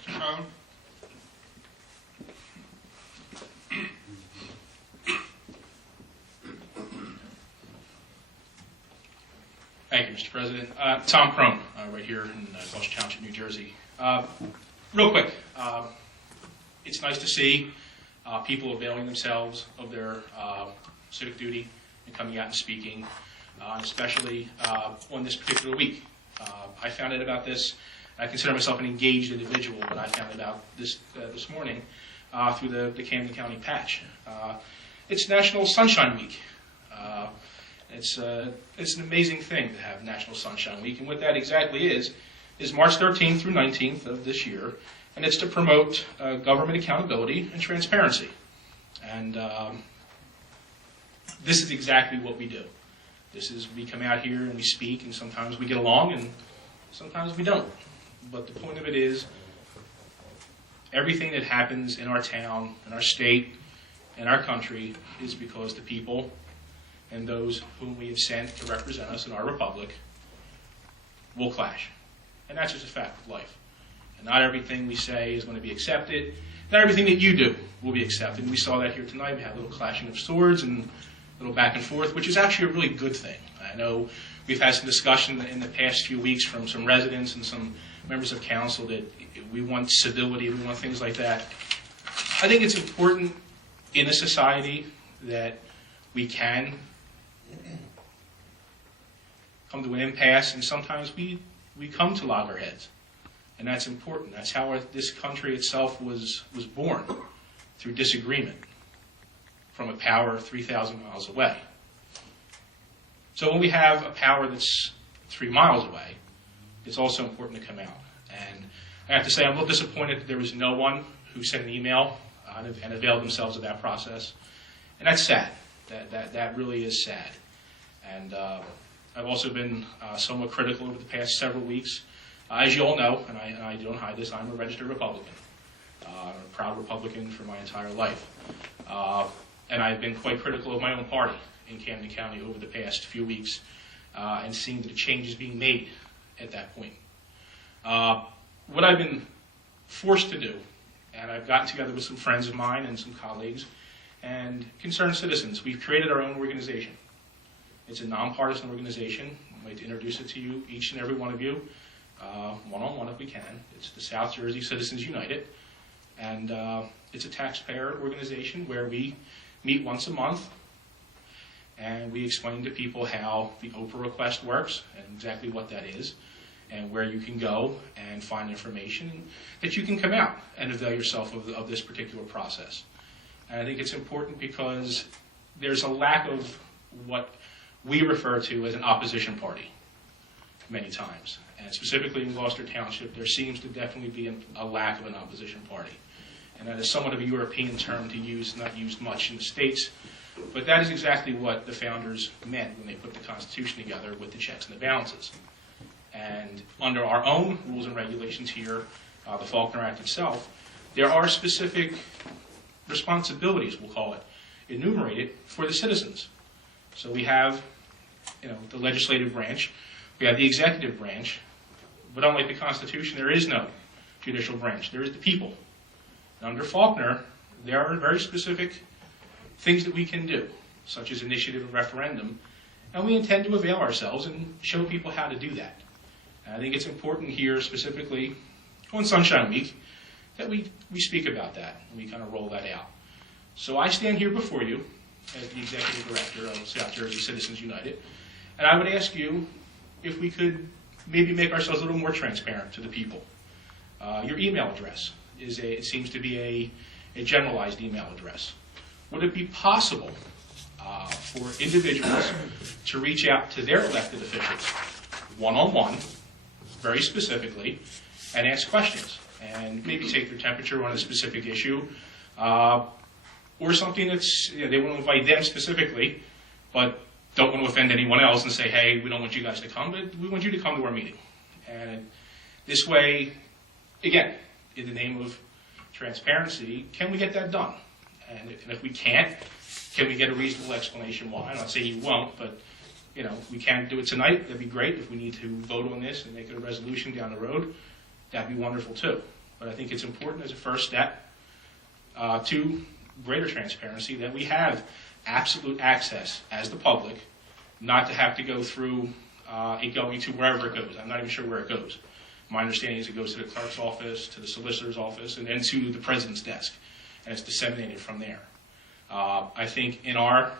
Mr. Crone? Thank you, Mr. President. Tom Crone, right here in Gloucester Township, New Jersey. Real quick, it's nice to see people availing themselves of their civic duty and coming out and speaking, especially on this particular week. I found out about this. I consider myself an engaged individual, but I found out this morning through the Camden County Patch. It's National Sunshine Week. It's an amazing thing to have National Sunshine Week, and what that exactly is March 13th through 19th of this year, and it's to promote government accountability and transparency. And this is exactly what we do. We come out here and we speak, and sometimes we get along, and sometimes we don't. But the point of it is, everything that happens in our town, in our state, in our country is because the people and those whom we have sent to represent us in our republic will clash. And that's just a fact of life. And not everything we say is going to be accepted. Not everything that you do will be accepted. And we saw that here tonight. We had a little clashing of swords and a little back and forth, which is actually a really good thing. I know we've had some discussion in the past few weeks from some residents and some members of council that we want civility, we want things like that. I think it's important in a society that we can come to an impasse, and sometimes we come to loggerheads. And that's important. That's how this country itself was born, through disagreement from a power 3,000 miles away. So when we have a power that's 3 miles away, it's also important to come out. And I have to say, I'm a little disappointed that there was no one who sent an email and availed themselves of that process. And that's sad. That really is sad. And I've also been somewhat critical over the past several weeks. As you all know, and I don't hide this, I'm a registered Republican. I'm a proud Republican for my entire life. And I've been quite critical of my own party in Camden County over the past few weeks and seeing the changes being made at that point. What I've been forced to do, and I've gotten together with some friends of mine and some colleagues and concerned citizens, we've created our own organization. It's a nonpartisan organization. I'd like to introduce it to you, each and every one of you, one-on-one if we can. It's the South Jersey Citizens United, and it's a taxpayer organization where we meet once a month, and we explain to people how the Oprah request works and exactly what that is, and where you can go and find information that you can come out and avail yourself of this particular process. And I think it's important because there's a lack of what we refer to as an opposition party many times. And specifically in Gloucester Township, there seems to definitely be a lack of an opposition party. And that is somewhat of a European term to use, not used much in the States. But that is exactly what the founders meant when they put the Constitution together with the checks and the balances. And under our own rules and regulations here, the Faulkner Act itself, there are specific responsibilities, we'll call it, enumerated for the citizens. So we have, the legislative branch, we have the executive branch, but unlike the Constitution, there is no judicial branch. There is the people. And under Faulkner, there are very specific things that we can do, such as initiative and referendum, and we intend to avail ourselves and show people how to do that. And I think it's important here, specifically on Sunshine Week, that we speak about that, and we kind of roll that out. So I stand here before you as the Executive Director of South Jersey Citizens United, and I would ask you if we could maybe make ourselves a little more transparent to the people. Your email address it seems to be a generalized email address. Would it be possible for individuals to reach out to their elected officials one-on-one, very specifically, and ask questions, and maybe take their temperature on a specific issue, or something that's, they want to invite them specifically, but don't want to offend anyone else and say, hey, we don't want you guys to come, but we want you to come to our meeting. And this way, again, in the name of transparency, can we get that done? And if we can't, can we get a reasonable explanation why? I'm not saying you won't, but if we can do it tonight, that'd be great. If we need to vote on this and make it a resolution down the road, that'd be wonderful too. But I think it's important as a first step to greater transparency that we have absolute access as the public, not to have to go through it going to wherever it goes. I'm not even sure where it goes. My understanding is it goes to the clerk's office, to the solicitor's office, and then to the president's desk, and it's disseminated from there. I think in our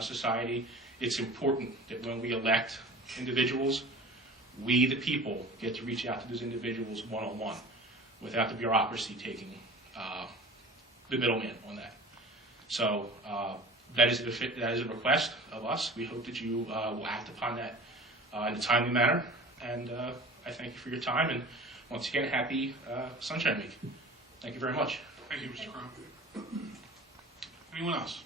society, it's important that when we elect individuals, we, the people, get to reach out to those individuals one-on-one without the bureaucracy taking the middleman on that. So that is a request of us. We hope that you will act upon that in a timely manner. And I thank you for your time. And once again, happy Sunshine Week. Thank you very much. Thank you, Mr. Crowe. Anyone else?